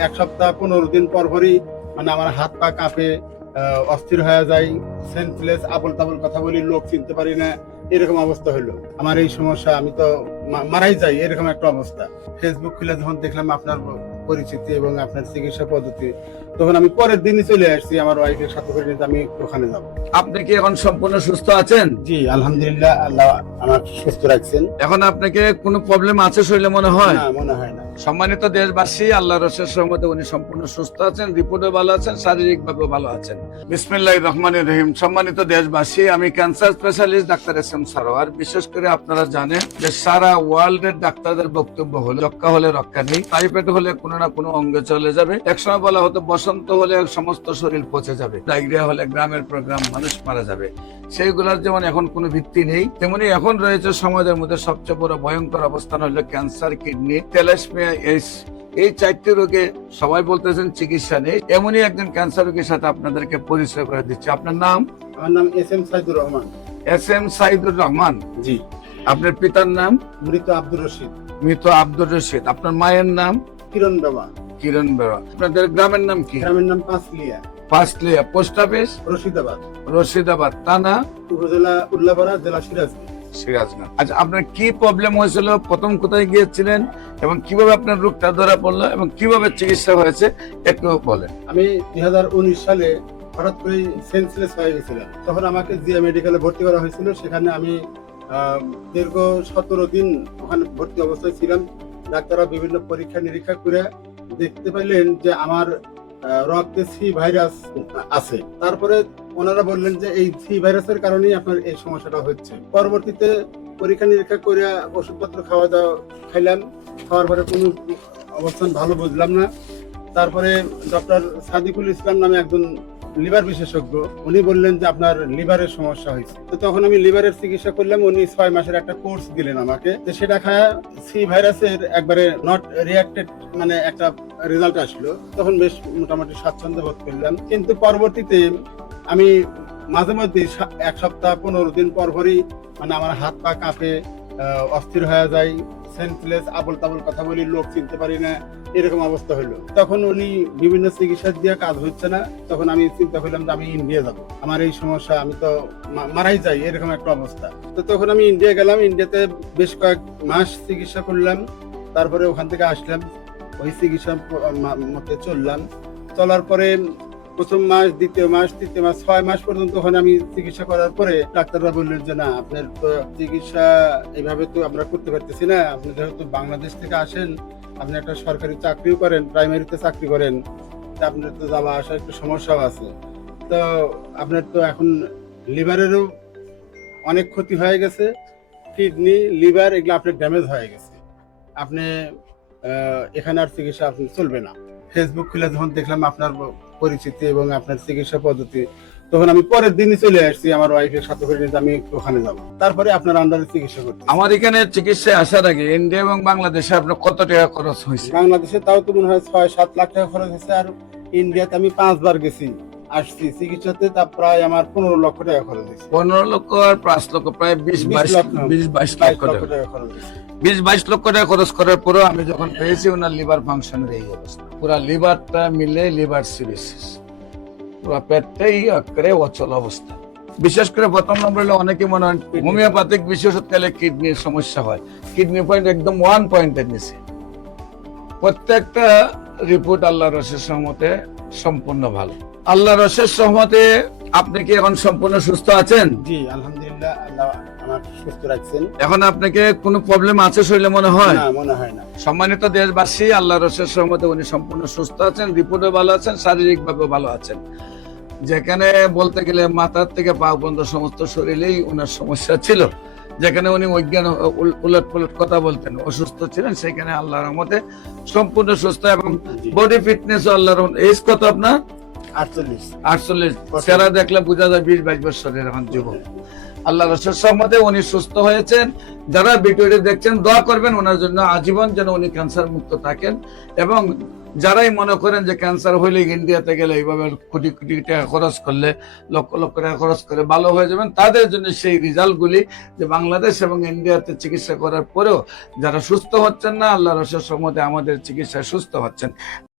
এক সপ্তাহ 15 দিন পর পরই মানে আমার হাত পা কাঁপে, অস্থির হয়ে যায়, সেন্সলেস, আবল তাবল কথা বলি, লোক চিনতে পারি না, এরকম অবস্থা হলো। আমার এই সমস্যা, আমি তো মারাই যাই, এরকম একটা অবস্থা। ফেসবুক খুলে যখন দেখলাম আপনার পরিচিতি এবং আপনার চিকিৎসা পদ্ধতি, তখন আমি পরের দিনই চলে আসছি আমার ওয়াইফের সাথে করে নিতে, আমি ওখানে যাব। আপনি কি এখন সম্পূর্ণ সুস্থ আছেন? জি আলহামদুলিল্লাহ, আল্লাহ আমার সুস্থ রাখছেন। এখন আপনাকে কোনো প্রবলেম আছে শরীরে মনে হয়? না, মনে হয় না। সম্মানিত দেশবাসী, আল্লাহর অশেষ রহমতে উনি সম্পূর্ণ সুস্থ আছেন, রিপোর্টে ভালো আছেন, শারীরিক ভাবে ভালো আছেন। বিসমিল্লাহির রহমানির রহিম। সম্মানিত দেশবাসী, আমি cancer specialist doctor SM. Sarwar. বিশেষ করে আপনারা জানেন যে সারা ওয়ার্ল্ড এর ডাক্তারদের বক্তব্য হলো যক্ষা হলে রক্ষা নেই, টাইফয়েড হলে কোনো না কোনো অঙ্গে চলে যাবে, একসময় বলা হতো বসন্ত হলে সমস্ত শরীর পচে যাবে, ডায়রিয়া হলে গ্রামের পর গ্রাম মানুষ মারা যাবে। সেইগুলোর যেমন এখন কোনো ভিত্তি নেই, তেমনি এখন রয়েছে সমাজের মধ্যে সবচেয়ে বড় ভয়ঙ্কর অবস্থান হলো ক্যান্সার, কিডনি, থ্যালাসেমিয়া, এইডস। এই 4টি রোগে সবাই বলতেছেন চিকিৎসা নেই। এমনই একজন ক্যান্সার রোগীর সাথে আপনাদেরকে পরিচয় করে দিচ্ছি। আপনার নাম? আমার নাম এস.এম. সাইদুর রহমান। এস.এম. সাইদুর রহমান। জি। আপনার পিতার নাম? মৃত আব্দুর রশিদ। মৃত আব্দুর রশিদ। আপনার মায়ের নাম? কিরণ বাবা। কিরণ বেরা। আপনাদের গ্রামের নাম কি? গ্রামের নাম পাঁচলিয়া। পাঁচলিয়া। Post office? রশিদাবাদ। রশিদাবাদ। থানা? উপজেলা উল্লাপাড়া, জেলা সিরাজগঞ্জ। সিরাজগঞ্জ। আচ্ছা, আপনার কি প্রবলেম হয়েছিল, প্রথম কোথায় গিয়েছিলেন এবং কিভাবে আপনার রোগটা ধরা পড়লো এবং কিভাবে চিকিৎসা হয়েছে একটু বলেন। আমি 2019 সালে হঠাৎ করে সেন্সলেস হয়ে গেছিলাম। তখন আমাকে জিয়া মেডিকেলে ভর্তি করা হয়েছিল। সেখানে আমি দীর্ঘ 17 দিন ওখানে ভর্তি অবস্থায় ছিলাম। ডাক্তাররা বিভিন্ন পরীক্ষা নিরীক্ষা করে দেখতে পাইলেন যে আমার রক্তে সি ভাইরাস আছে। তারপরে ওনারা বললেন যে এই সি ভাইরাসের কারণেই আপনার এই সমস্যাটা হচ্ছে। পরবর্তীতে পরীক্ষা নিরীক্ষা করে ওষুধপত্র খাইলাম। খাওয়ার পরে কোনো অবস্থান ভালো বুঝলাম না। তারপরে ডক্টর সাদিকুল ইসলাম নামে একজন লিভার বিশেষজ্ঞ, উনি বললেন যে আপনার লিভারের সমস্যা হয়েছে। তো তখন আমি লিভারের চিকিৎসা করলাম। উনি 6 মাসের একটা কোর্স দিলেন আমাকে। তো সেটা খায় সি ভাইরাসের একবারে নট রিয়াক্টেড মানে একটা রেজাল্ট আসলো। তখন বেশ মোটামুটি স্বাচ্ছন্দ্য বোধ করলাম। কিন্তু পরবর্তীতে আমি মাঝে মধ্যে 1 সপ্তাহ 15 দিন পর পরই মানে আমার হাত পা কাঁপে, অস্থির হয়ে যায়, সেন্সলেস, আবল তাবল কথা বলি, লোক চিনতে পারি না, এরকম অবস্থা হলো। তখন উনি বিভিন্ন চিকিৎসা দিয়ে কাজ হচ্ছে না। তখন আমি চিন্তা করলাম যে আমি ইন্ডিয়া যাব, আমার এই সমস্যা, আমি তো মারাই যাই, এরকম একটা অবস্থা। তো তখন আমি ইন্ডিয়া গেলাম। ইন্ডিয়াতে বেশ কয়েক মাস চিকিৎসা করলাম। তারপরে ওখান থেকে আসলাম, ওই চিকিৎসা মতে চললাম। চলার পরে প্রথম মাস, দ্বিতীয় মাস, তৃতীয় মাস, 6 মাস পর্যন্ত ওখানে আমি চিকিৎসা করার পরে ডাক্তাররা বললেন যে না, আপনার তো চিকিৎসা এইভাবে তো আমরা করতে পারতেছি না। আপনি যেহেতু বাংলাদেশ থেকে আসেন, আপনি একটা সরকারি চাকরিও করেন, প্রাইমারিতে চাকরি করেন, তা আপনার তো যাওয়া আসা একটু সমস্যাও আছে। তো আপনার তো এখন লিভারেরও অনেক ক্ষতি হয়ে গেছে, কিডনি, লিভার এগুলো আপনার ড্যামেজ হয়ে গেছে। আপনি এখানে আর চিকিৎসা আপনি চলবে না। ফেসবুক খুলে যখন দেখলাম আপনার পরিচিতি এবং আপনার চিকিৎসা পদ্ধতি, তখন আমি পরের দিনই চলে আসছি আমার ওয়াইফের সাথে করে নিতে, আমি ওখানে যাব। তারপরে আপনার আন্ডারে চিকিৎসা করতে। আমার এখানে চিকিৎসায় আসার আগে ইন্ডিয়া এবং বাংলাদেশে আপনার কত টাকা খরচ হয়েছে? বাংলাদেশে তাও তো মনে হয় 6-7 লাখ টাকা খরচ হয়েছে। আর ইন্ডিয়াতে আমি 5 বার গেছি, আসছি চিকিৎসাতে, তা প্রায় আমার 15 লক্ষ টাকা খরচ হয়েছে। 15 লক্ষ আর 5 লক্ষ, প্রায় 20-22 লক্ষ টাকা। 20-22 লক্ষ টাকা খরচ করার পরেও আমি যখন পেয়েছি ওনার লিভার ফাংশনের এই অবস্থা, পুরো লিভারটা মিলে লিভার সিরোসিস, পুরো পেটটাই একেবারে অচল অবস্থা। বিশেষ করে প্রথম নম্বর হলো অনেকে মনে হয় হোমিওপ্যাথিক বিশেষ ওষুধ খেলে কিডনির সমস্যা হয়। কিডনি পয়েন্ট একদম 1 পয়েন্টের নিচে। প্রত্যেকটা রিপোর্ট আল্লাহর অশেষ রহমতে সম্পূর্ণ ভালো। আল্লাহর অশেষ রহমতে আপনি কি এখন সম্পূর্ণ সুস্থ আছেন? জি আলহামদুলিল্লাহ, আল্লাহ আমার সুস্থ রাখছেন। এখন আপনাকে কোনো প্রবলেম আছে শরীরে মনে হয়? না, মনে হয় না। সম্মানিত দেশবাসী, আল্লাহর অশেষ রহমতে উনি সম্পূর্ণ সুস্থ আছেন, রিপোর্টে ভালো আছেন, শারীরিক ভাবে ভালো আছেন। যেখানে বলতে গেলে মাথার থেকে পা পর্যন্ত সমস্ত শরীরেই ওনার সমস্যা ছিল, যেখানে উনি অজ্ঞান উলট পুলট কথা বলতেন, অসুস্থ ছিলেন, সেখানে আল্লাহর রহমতে সম্পূর্ণ সুস্থ এবং বডি ফিটনেস আল্লাহর রহমতে। এজ কত আপনার? 48। চেহারা দেখলে বোঝা যায় 20-22 বছরের এখন যুবক। আল্লাহর অশেষ রহমতে উনি সুস্থ হয়েছেন। যারা ভিডিওটি দেখছেন দোয়া করবেন ওনার জন্য, আজীবন যেন উনি ক্যান্সার মুক্ত থাকেন। এবং যারাই মনে করেন যে ক্যান্সার হইলে ইন্ডিয়াতে গেলে এইভাবে কোটি কোটি টাকা খরচ করলে, লক্ষ লক্ষ টাকা খরচ করে ভালো হয়ে যাবেন, তাদের জন্য সেই রেজাল্টগুলি যে বাংলাদেশ এবং ইন্ডিয়াতে চিকিৎসা করার পরেও যারা সুস্থ হচ্ছেন না, আল্লাহর অশেষ রহমতে আমাদের চিকিৎসায় সুস্থ হচ্ছেন।